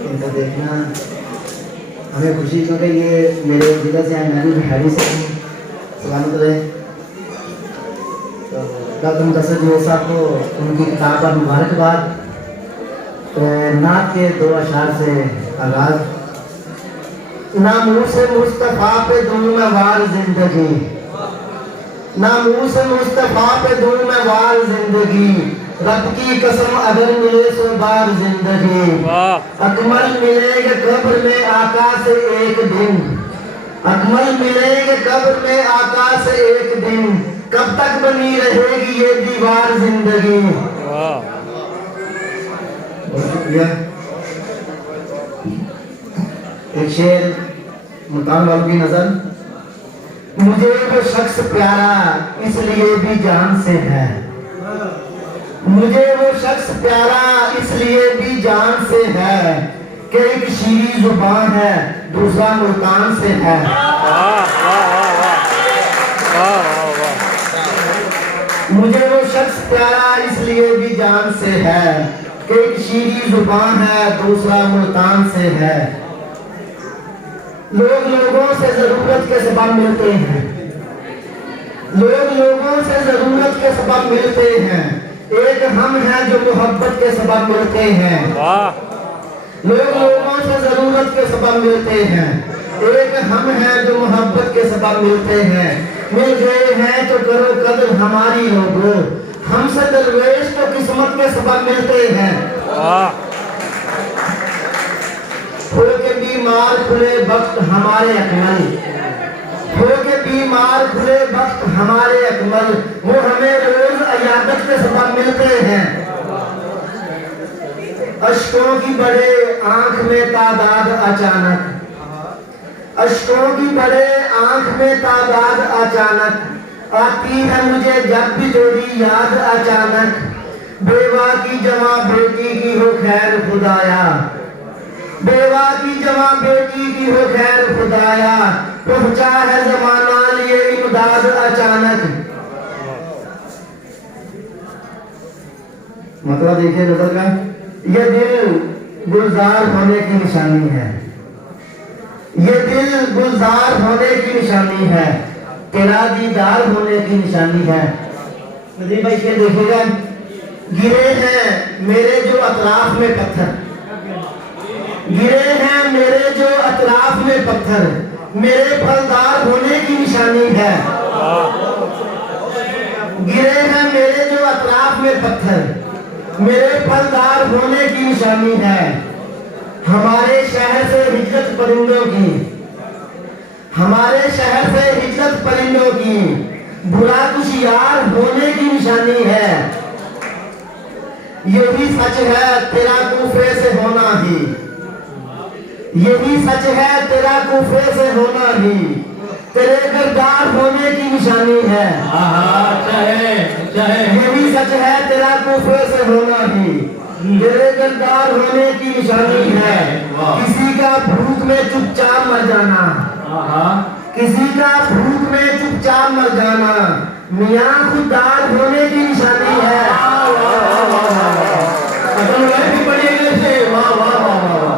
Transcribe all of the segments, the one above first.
ان کو دیکھنا ہمیں خوشی، کیونکہ یہ میرے ضلع سے ہیں، میں بھی بہاری سے ہوں، سلامت رہے۔ تو ڈاکٹر مدثر جوید صاحب کو ان کی کتاب پر مبارکباد۔ نعت کے 2 اشعار سے آغاز۔ ناموس مصطفیٰ پہ دوں میں وار زندگی، ناموس مصطفیٰ پہ دوں میں وار زندگی، رب کی قسم اگر ملے سو بار زندگی، اکمل ملیں گے قبر میں آقا سے ایک دن، اکمل ملیں گے قبر میں آقا سے ایک دن، کب تک بنی رہے گی یہ دیوار زندگی۔ بہت شکریہ۔ ایک شعر ملتان والوں کی نظر۔ مجھے وہ شخص پیارا اس لیے بھی جان سے ہے، مجھے وہ شخص پیارا اس لیے بھی جان سے ہے، کہ ایک شیریں زبان ہے دوسرا ملتان سے ہے۔ مجھے وہ شخص پیارا اس لیے بھی جان سے ہے، کہ ایک شیریں زبان ہے دوسرا ملتان سے ہے۔ لوگ لوگوں سے ضرورت کے سبب ملتے ہیں، لوگ لوگوں سے ضرورت کے سبب ملتے ہیں، ایک ہم ہیں جو محبت کے سبب ملتے ہیں۔ لوگ لوگوں سے ضرورت کے سبب ملتے ہیں، ایک ہم ہیں جو محبت کے سبب ملتے ہیں۔ مل گئے ہیں تو کرو قدر ہماری لوگوں، ہم سے درویش تو قسمت کے سبب ملتے ہیں۔ ہو کے بیمار کھلے وقت ہمارے اکمل، ہو کے بیمار کھلے وقت ہمارے اکمل، وہ ہمیں روز عیادت کے سبب ملتے ہیں۔ اشکوں کی بڑے آنکھ میں تعداد اچانک، اشکوں کی بڑے آنکھ میں تعداد اچانک، آتی ہے مجھے جب بھی تیری یاد اچانک، بیوہ کی جمع بیٹی کی ہو خیر خدایا، بیوہ کی جمع بیٹی کی ہو خیر خدایا، پہنچا ہے زمانہ لیے امداد اچانک۔ مطلب دیکھیں نظر کا، یہ دل گلزار ہونے کی نشانی ہے، یہ دل گلزار ہونے کی نشانی ہے، تیرا دیدار ہونے کی نشانی ہے۔ ندیم بھائی یہ دیکھیں گا، گرے ہیں میرے جو اطراف میں پتھر، گرے ہیں میرے جو اطراف میں پتھر، میرے پھلدار ہونے کی نشانی ہے۔ گرے ہیں میرے جو اطراف میں پتھر، میرے پھلدار ہونے کی نشانی ہے۔ ہمارے شہر سے ہجرت پرندوں کی، ہمارے شہر سے ہجرت پرندوں کی، برا کچھ یار ہونے کی نشانی ہے۔ یہی سچ ہے تیرا کوفے سے ہونا ہی، یہی سچ ہے تیرا کوفے سے ہونا ہی، تیرے گردار ہونے کی نشانی ہے۔ یہی سچ ہے تیرا کوفے سے ہونا ہی، تیرے گردار ہونے کی نشانی ہے۔ کسی کا بھوک میں چپ چاپ مر جانا، کسی کا بھوک میں چپ چاپ مر جانا، میاں خوددار ہونے کی نشانی ہے۔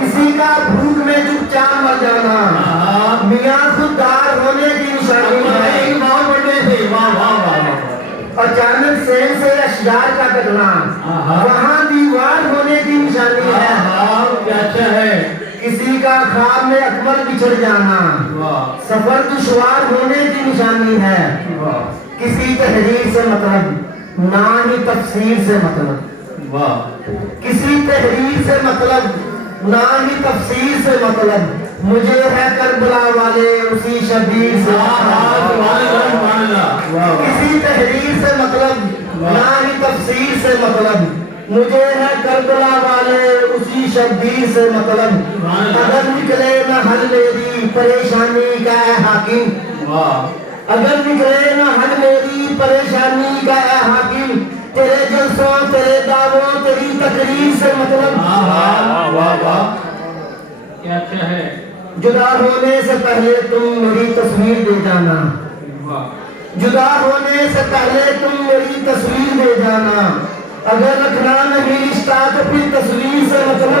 کسی کا بھوک میں چپ چاپ مر جانا، میاں خوددار ہونے کی نشانی ہے۔ اچانک سین سے اشجار کا کٹنا، وہاں دیوار ہونے کی نشانی ہے۔ کسی کا خواب میں اکمل بچھڑ جانا، سفر دشوار ہونے کی نشانی ہے۔ کسی تحریر سے مطلب نہ ہی تفسیر سے مطلب، کسی تحریر سے مطلب نہ ہی تفسیر سے مطلب، مجھے ہے کربلا والے اسی شبیر سے مطلب۔ کسی تحریر سے مطلب نہ ہی تفسیر سے مطلب، مجھے ہے کربلا والے اسی شبیر سے مطلب۔ اگر نکلے نہ حل میری پریشانی کا اے حاکم، اگر نکلے نہ حل میری پریشانی کا اے حاکم، تیرے جلسوں تیرے دعووں تیری تقریر سے مطلب۔ کیا اچھا ہے۔ جدا ہونے سے پہلے تم میری تصویر دے جانا، جدا ہونے سے پہلے تم میری تصویر دے جانا، اگر رکھنا نہیں رشتہ تو پھر تصویر سے مطلب۔